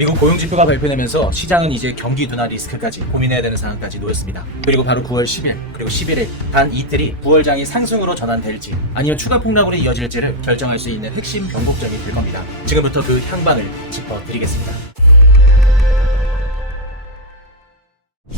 미국 고용지표가 발표되면서 시장은 이제 경기 둔화 리스크까지 고민해야 되는 상황까지 놓였습니다. 그리고 바로 9월 10일 그리고 11일 단 이틀이 9월 장이 상승으로 전환될지 아니면 추가 폭락으로 이어질지를 결정할 수 있는 핵심 변곡점이 될 겁니다. 지금부터 그 향방을 짚어드리겠습니다.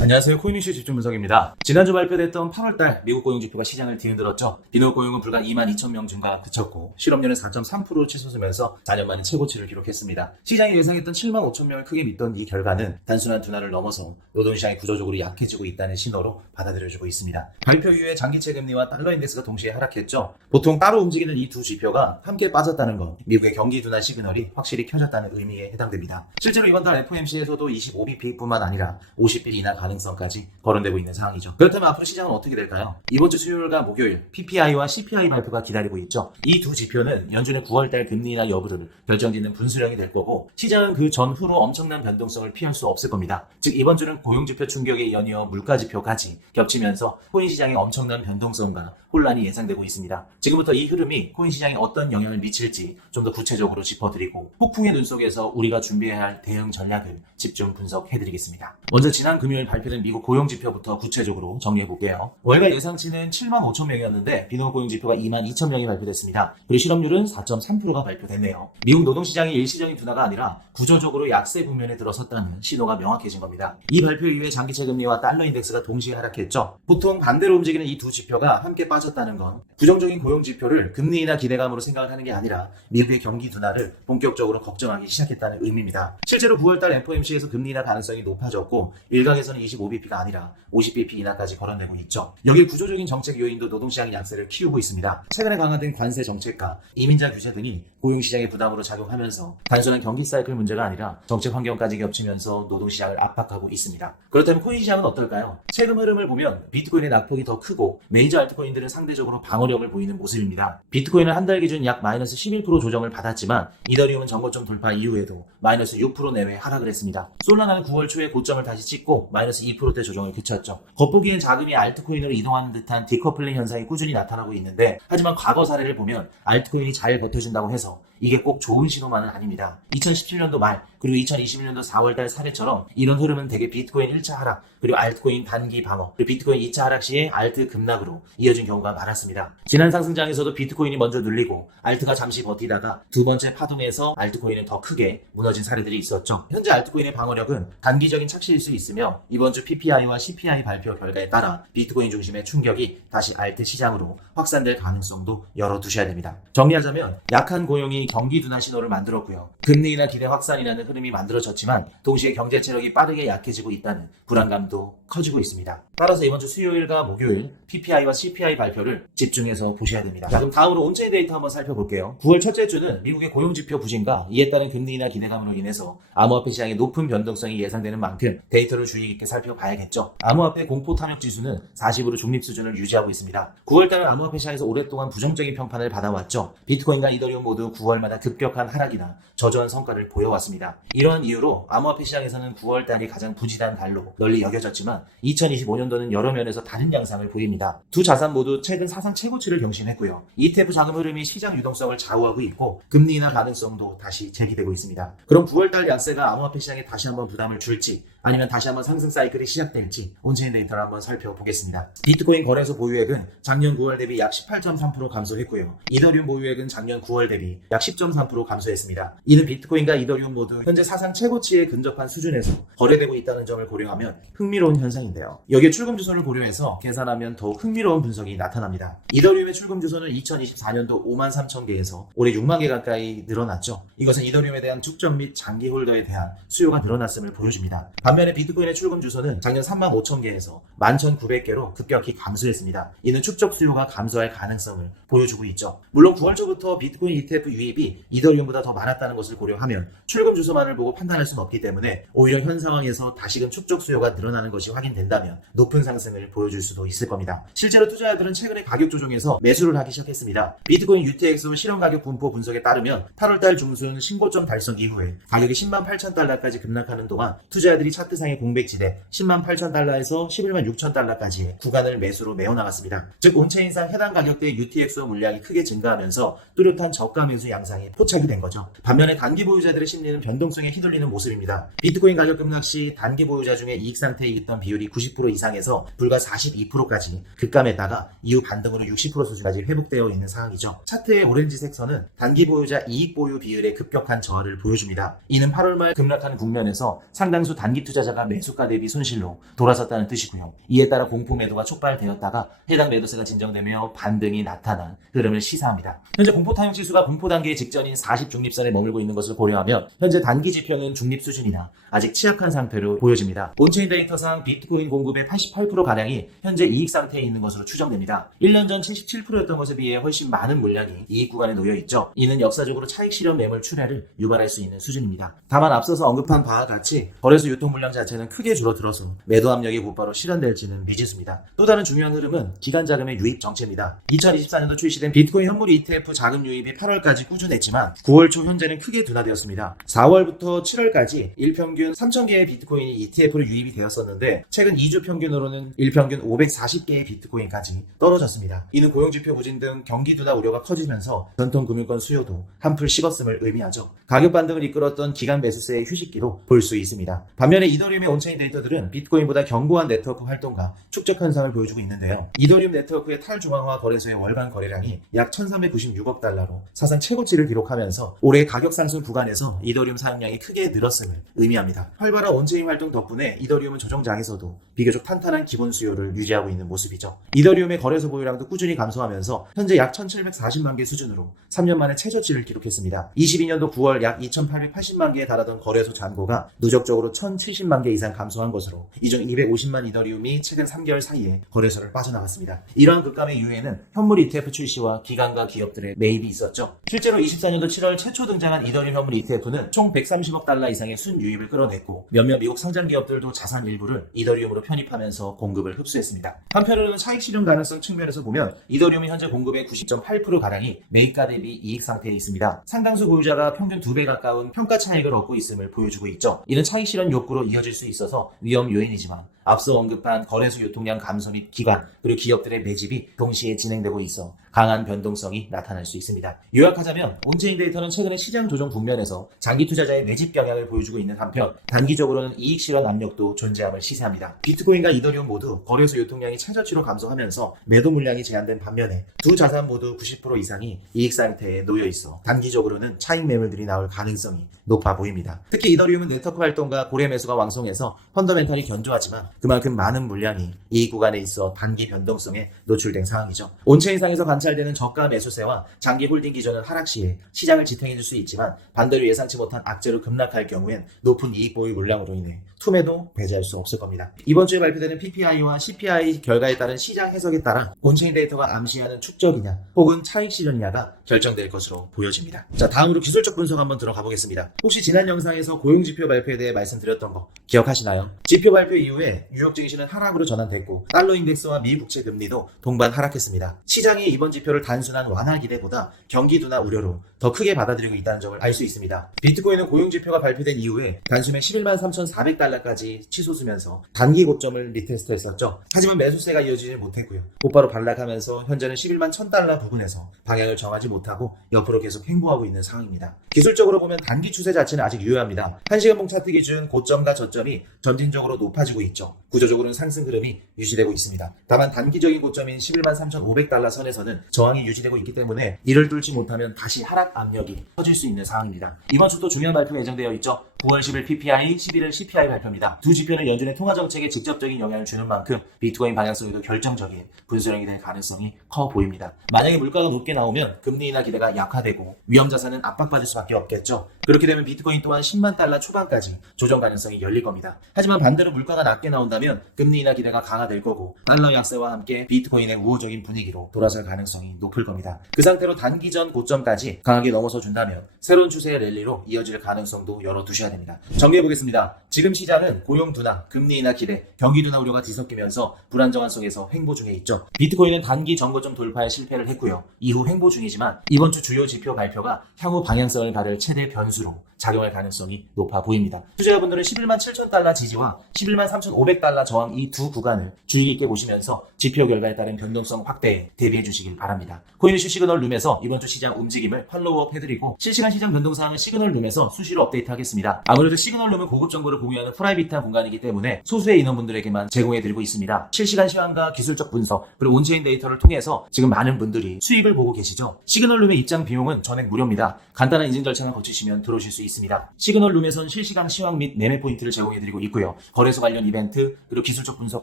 안녕하세요. 코인이슈 집중분석입니다. 지난주 발표됐던 8월달 미국 고용지표가 시장을 뒤흔들었죠. 비노 고용은 불과 22,000명 증가가 그쳤고 실업률은 4.3% 치솟으면서 4년 만에 최고치를 기록했습니다. 시장이 예상했던 75,000명을 크게 믿던 이 결과는 단순한 둔화를 넘어서 노동시장이 구조적으로 약해지고 있다는 신호로 받아들여지고 있습니다. 발표 이후에 장기채 금리와 달러 인덱스가 동시에 하락했죠. 보통 따로 움직이는 이 두 지표가 함께 빠졌다는 건 미국의 경기 둔화 시그널이 확실히 켜졌다는 의미에 해당됩니다. 실제로 이번 달 FOMC에서도 25bp뿐만 아니라 50bp 인하 가능성까지 거론되고 있는 상황이죠. 그렇다면 앞으로 시장은 어떻게 될까요? 이번 주 수요일과 목요일 PPI와 CPI 발표가 기다리고 있죠. 이 두 지표는 연준의 9월달 금리 인하 여부를 결정짓는 분수령이 될 거고 시장은 그 전후로 엄청난 변동성을 피할 수 없을 겁니다. 즉 이번 주는 고용지표 충격에 연이어 물가지표까지 겹치면서 코인 시장의 엄청난 변동성과 혼란이 예상되고 있습니다. 지금부터 이 흐름이 코인 시장에 어떤 영향을 미칠지 좀 더 구체적으로 짚어드리고 폭풍의 눈 속에서 우리가 준비해야 할 대응 전략을 집중 분석해드리겠습니다. 먼저 지난 금요일 발표된 미국 고용지표부터 구체적으로 정리해볼게요. 월가 예상치는 75,000명이었는데 비노 고용지표가 22,000명이 발표됐습니다. 그리고 실업률은 4.3%가 발표됐네요. 미국 노동시장이 일시적인 둔화가 아니라 구조적으로 약세 국면에 들어섰다는 신호가 명확해진 겁니다. 이 발표 이후에 장기채 금리와 달러 인덱스가 동시에 하락했죠. 보통 반대로 움직이는 이 두 지표가 함께 빠졌다는 건 부정적인 고용지표를 금리 인하 기대감으로 생각을 하는 게 아니라 미국의 경기 둔화를 본격적으로 걱정하기 시작했다는 의미입니다. 실제로 9월달 FOMC에서 금리 인하 가능성이 높아졌고 일각에서는 25bp가 아니라 50bp 인하까지 거론되고 있죠. 여기에 구조적인 정책 요인도 노동시장 양세를 키우고 있습니다. 최근에 강화된 관세 정책과 이민자 규제 등이 고용시장의 부담으로 작용하면서 단순한 경기 사이클 문제가 아니라 정책 환경까지 겹치면서 노동시장을 압박하고 있습니다. 그렇다면 코인 시장은 어떨까요? 최근 흐름을 보면 비트코인의 낙폭이 더 크고 메이저 알트코인들은 상대적으로 방어력을 보이는 모습입니다. 비트코인은 한 달 기준 약 마이너스 11% 조정을 받았지만 이더리움은 전고점 돌파 이후에도 마이너스 6% 내외 하락을 했습니다. 솔라나는 9월 초에 고점을 다시 찍고 마이너스 2%대 조정을 그쳤죠. 겉보기엔 자금이 알트코인으로 이동하는 듯한 디커플링 현상이 꾸준히 나타나고 있는데 하지만 과거 사례를 보면 알트코인이 잘 버텨준다고 해서 이게 꼭 좋은 신호만은 아닙니다. 2017년도 말 그리고 2021년도 4월달 사례처럼 이런 흐름은 대개 비트코인 1차 하락 그리고 알트코인 단기 방어 그리고 비트코인 2차 하락 시에 알트 급락으로 이어진 경우가 많았습니다. 지난 상승장에서도 비트코인이 먼저 눌리고 알트가 잠시 버티다가 두 번째 파동에서 알트코인은 더 크게 무너진 사례들이 있었죠. 현재 알트코인의 방어력은 단기적인 착시일 수 있으며 이번 주 PPI와 CPI 발표 결과에 따라 비트코인 중심의 충격이 다시 알트 시장으로 확산될 가능성도 열어두셔야 됩니다. 정리하자면 약한 고용이 경기 둔화 신호를 만들었고요. 금리 인하 기대 확산이라는 흐름이 만들어졌지만 동시에 경제 체력이 빠르게 약해지고 있다는 불안감도 커지고 있습니다. 따라서 이번 주 수요일과 목요일 PPI와 CPI 발표를 집중해서 보셔야 됩니다. 자, 그럼 다음으로 온체인 데이터 한번 살펴볼게요. 9월 첫째 주는 미국의 고용지표 부진과 이에 따른 금리 인하 기대감으로 인해서 암호화폐 시장의 높은 변동성이 예상되는 만큼 데이터를 주의 깊게 살펴봐야겠죠. 암호화폐 공포 탐욕 지수는 40으로 중립 수준을 유지하고 있습니다. 9월달은 암호화폐 시장에서 오랫동안 부정적인 평판을 받아왔죠. 비트코인과 이더리움 모두 9월마다 급격한 하락이나 저조한 성과를 보여왔습니다. 이러한 이유로 암호화폐 시장에서는 9월달이 가장 부진한 달로 널리 여겨졌지만 2025년도는 여러 면에서 다른 양상을 보입니다. 두 자산 모두 최근 사상 최고치를 경신했고요. ETF 자금 흐름이 시장 유동성을 좌우하고 있고 금리 인하 가능성도 다시 제기되고 있습니다. 그럼 9월달 약세가 암호화폐 시장에 다시 한번 부담을 줄지 아니면 다시 한번 상승 사이클이 시작될지 온체인 데이터를 한번 살펴보겠습니다. 비트코인 거래소 보유액은 작년 9월 대비 약 18.3% 감소했고요. 이더리움 보유액은 작년 9월 대비 약 10.3% 감소했습니다. 이는 비트코인과 이더리움 모두 현재 사상 최고치에 근접한 수준에서 거래되고 있다는 점을 고려하면 흥미로운 현상인데요. 여기에 출금 주소를 고려해서 계산하면 더욱 흥미로운 분석이 나타납니다. 이더리움의 출금 주소는 2024년도 53,000개에서 올해 6만 개 가까이 늘어났죠. 이것은 이더리움에 대한 축적 및 장기 홀더에 대한 수요가 늘어났음을 보여줍니다. 반면에 비트코인의 출금 주소는 작년 35,000개에서 11,900개로 급격히 감소했습니다. 이는 축적 수요가 감소할 가능성을 보여주고 있죠. 물론 9월 초부터 비트코인 ETF 유입이 이더리움보다 더 많았다는 것을 고려하면 출금 주소만을 보고 판단할 수는 없기 때문에 오히려 현 상황에서 다시금 축적 수요가 늘어나는 것이 확인된다면 높은 상승을 보여줄 수도 있을 겁니다. 실제로 투자자들은 최근에 가격 조정에서 매수를 하기 시작했습니다. 비트코인 UTXO 실현 가격 분포 분석에 따르면 8월달 중순 신고점 달성 이후에 가격이 10만 8천 달러까지 급락하는 동안 투자자들이 차트상의 공백지대 10만 8천 달러에서 11만 6천 달러까지의 구간을 매수로 메워나갔습니다. 즉 온체인상 해당 가격대의 UTXO 물량이 크게 증가하면서 뚜렷한 저가 매수 양상이 포착이 된 거죠. 반면에 단기 보유자들의 심리는 변동성에 휘둘리는 모습입니다. 비트코인 가격 급락 시 단기 보유자 중에 이익 상태에 있던 비율이 90% 이상에서 불과 42%까지 급감했다가 이후 반등으로 60% 수준까지 회복되어 있는 상황이죠. 차트의 오렌지색 선은 단기 보유자 이익 보유 비율의 급격한 저하를 보여줍니다. 이는 8월 말 급락한 국면에서 상당수 단기 투자자가 매수가 대비 손실로 돌아섰다는 뜻이고요. 이에 따라 공포 매도가 촉발되었다가 해당 매도세가 진정되며 반등이 나타난 흐름을 시사합니다. 현재 공포 타격 지수가 공포 단계의 직전인 40 중립선에 머물고 있는 것을 고려하면 현재 단기 지표는 중립 수준이나 아직 취약한 상태로 보여집니다. 온체인 데이터상 비트코인 공급의 88%가량이 현재 이익 상태에 있는 것으로 추정됩니다. 1년 전 77%였던 것에 비해 훨씬 많은 물량이 이익 구간에 놓여 있죠. 이는 역사적으로 차익 실현 매물 출회를 유발할 수 있는 수준입니다. 다만 앞서서 언급한 바와 같이 거래소 유통 물량 자체는 크게 줄어들어서 매도 압력이 곧바로 실현될지는 미지수입니다. 또 다른 중요한 흐름은 기간 자금의 유입 정체입니다. 2024년도 출시된 비트코인 현물 ETF 자금 유입이 8월까지 꾸준했지만 9월 초 현재는 크게 둔화되었습니다. 4월부터 7월까지 일평균 3,000개의 비트코인이 ETF로 유입이 되었었는데 최근 2주 평균으로는 일평균 540개의 비트코인까지 떨어졌습니다. 이는 고용지표 부진 등 경기 둔화 우려가 커지면서 전통금융권 수요도 한풀 식었음을 의미하죠. 가격 반등을 이끌었던 기간 매수세의 휴식기로 볼 수 있습니다. 반면에 이더리움의 온체인 데이터들은 비트코인보다 견고한 네트워크 활동과 축적 현상을 보여주고 있는데요. 이더리움 네트워크의 탈중앙화 거래소의 월간 거래량이 약 1,396억 달러로 사상 최고치를 기록하면서 올해 가격 상승 구간에서 이더리움 사용량이 크게 늘었음을 의미합니다. 활발한 온체인 활동 덕분에 이더리움은 조정장에서도 비교적 탄탄한 기본 수요를 유지하고 있는 모습이죠. 이더리움의 거래소 보유량도 꾸준히 감소하면서 현재 약 1,740만 개 수준으로 3년 만에 최저치를 기록했습니다. 22년도 9월 약 2,880만 개에 달하던 거래소 잔고가 누적적으로 1,070만 개 이상 감소한 것으로 이 중 250만 이더리움이 최근 3개월 사이에 거래소를 빠져나갔습니다. 이러한 급감의 이유에는 현물 ETF 출시와 기관과 기업들의 매입이 있었죠. 실제로 24년도 7월 최초 등장한 이더리움 현물 ETF는 총 130억 달러 이상의 순유입을 끌어냈고 몇몇 미국 상장 기업들도 자산 일부를 이더리움으로 편입하면서 공급을 흡수했습니다. 한편으로는 차익 실현 가능성 측면에서 보면 이더리움이 현재 공급의 90.8%가량이 매입가 대비 이익 상태에 있습니다. 상당수 보유자가 평균 2배 가까운 평가 차익을 얻고 있음을 보여주고 있죠. 이는 차익 실현 욕구로 이어질 수 있어서 위험 요인이지만 앞서 언급한 거래소 유통량 감소 및 기관 그리고 기업들의 매집이 동시에 진행되고 있어 강한 변동성이 나타날 수 있습니다. 요약하자면 온체인 데이터는 최근의 시장 조정 국면에서 장기 투자자의 매집 경향을 보여주고 있는 한편 단기적으로는 이익 실현 압력도 존재함을 시사합니다. 비트코인과 이더리움 모두 거래소 유통량이 최저치로 감소하면서 매도 물량이 제한된 반면에 두 자산 모두 90% 이상이 이익 상태에 놓여 있어 단기적으로는 차익 매물들이 나올 가능성이 높아 보입니다. 특히 이더리움은 네트워크 활동과 고래 매수가 왕성해서 펀더멘탈이 견조하지만 그만큼 많은 물량이 이익 구간에 있어 단기 변동성에 노출된 상황이죠. 온체인상에서 관찰되는 저가 매수세와 장기 홀딩 기존은 하락 시에 시장을 지탱해줄 수 있지만 반대로 예상치 못한 악재로 급락할 경우엔 높은 이익 보유 물량으로 인해 투매도 배제할 수 없을 겁니다. 이번 주에 발표되는 PPI와 CPI 결과에 따른 시장 해석에 따라 온체인 데이터가 암시하는 축적이냐 혹은 차익 실현이냐가 결정될 것으로 보여집니다. 자, 다음으로 기술적 분석 한번 들어가 보겠습니다. 혹시 지난 영상에서 고용지표 발표에 대해 말씀드렸던 거 기억하시나요? 지표 발표 이후에 뉴욕 증시는 하락으로 전환됐고 달러 인덱스와 미 국채 금리도 동반 하락했습니다. 시장이 이번 지표를 단순한 완화 기대보다 경기 둔화 우려로 더 크게 받아들이고 있다는 점을 알 수 있습니다. 비트코인은 고용지표가 발표된 이후에 단숨에 11만 3,400달러까지 치솟으면서 단기 고점을 리테스트했었죠. 하지만 매수세가 이어지지 못했고요. 곧바로 반락하면서 현재는 11만 1,000달러 부근에서 방향을 정하지 못하고 옆으로 계속 횡보하고 있는 상황입니다. 기술적으로 보면 단기 추세 자체는 아직 유효합니다. 1시간봉 차트 기준 고점과 저점이 점진적으로 높아지고 있죠. 구조적으로는 상승 흐름이 유지되고 있습니다. 다만 단기적인 고점인 11만 3,500달러 선에서는 저항이 유지되고 있기 때문에 이를 뚫지 못하면 다시 하락 압력이 커질 수 있는 상황입니다. 이번 주 또 중요한 발표가 예정되어 있죠. 9월 10일 PPI, 11일 CPI 발표입니다. 두 지표는 연준의 통화 정책에 직접적인 영향을 주는 만큼 비트코인 방향성에도 결정적인 분수령이 될 가능성이 커 보입니다. 만약에 물가가 높게 나오면 금리 인하 기대가 약화되고 위험 자산은 압박받을 수밖에 없겠죠. 그렇게 되면 비트코인 또한 10만 달러 초반까지 조정 가능성이 열릴 겁니다. 겁니다. 하지만 반대로 물가가 낮게 나온다면 금리 인하 기대가 강화될 거고 달러 약세와 함께 비트코인의 우호적인 분위기로 돌아설 가능성이 높을 겁니다. 그 상태로 단기전 고점까지 강하게 넘어서 준다면 새로운 추세의 랠리로 이어질 가능성도 열어두셔야 됩니다. 정리해보겠습니다. 지금 시장은 고용 둔화, 금리 인하 기대, 경기 둔화 우려가 뒤섞이면서 불안정한 속에서 횡보 중에 있죠. 비트코인은 단기 정고점 돌파에 실패를 했고요. 이후 횡보 중이지만 이번 주 주요 지표 발표가 향후 방향성을 가를 최대 변수로 작용할 가능성이 높아 보입니다. 투자자분들은 11만 7천 달러 지지와 11만 3,500달러 저항 이 두 구간을 주의 깊게 보시면서 지표 결과에 따른 변동성 확대에 대비해 주시길 바랍니다. 코인이슈 시그널룸에서 이번 주 시장 움직임을 팔로우업 해드리고 실시간 시장 변동사항은 시그널룸에서 수시로 업데이트하겠습니다. 아무래도 시그널룸은 고급 정보를 공유하는 프라이빗한 공간이기 때문에 소수의 인원분들에게만 제공해드리고 있습니다. 실시간 시황과 기술적 분석 그리고 온체인 데이터를 통해서 지금 많은 분들이 수익을 보고 계시죠. 시그널룸의 입장 비용은 전액 무료입니다. 간단한 인증 절차만 거치시면 들어오실 수 있습니다. 시그널룸에선 실시간 시황 및 매매 포인트를 제공해드리고 있고요. 거래소 관련 이벤트 그리고 기술적 분석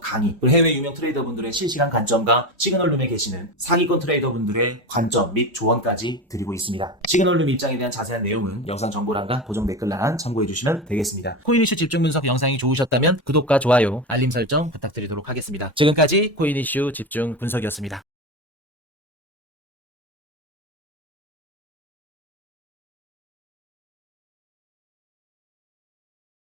강의 그리고 해외 유명 트레이더분들의 실시간 관점과 시그널룸에 계시는 상위권 트레이더분들의 관점 및 조언까지 드리고 있습니다. 시그널룸 입장에 대한 자세한 내용은 영상 정보란과 고정 댓글란 참고해주시면 되겠습니다. 코인이슈 집중 분석 영상이 좋으셨다면 구독과 좋아요, 알림 설정 부탁드리도록 하겠습니다. 지금까지 코인이슈 집중 분석이었습니다.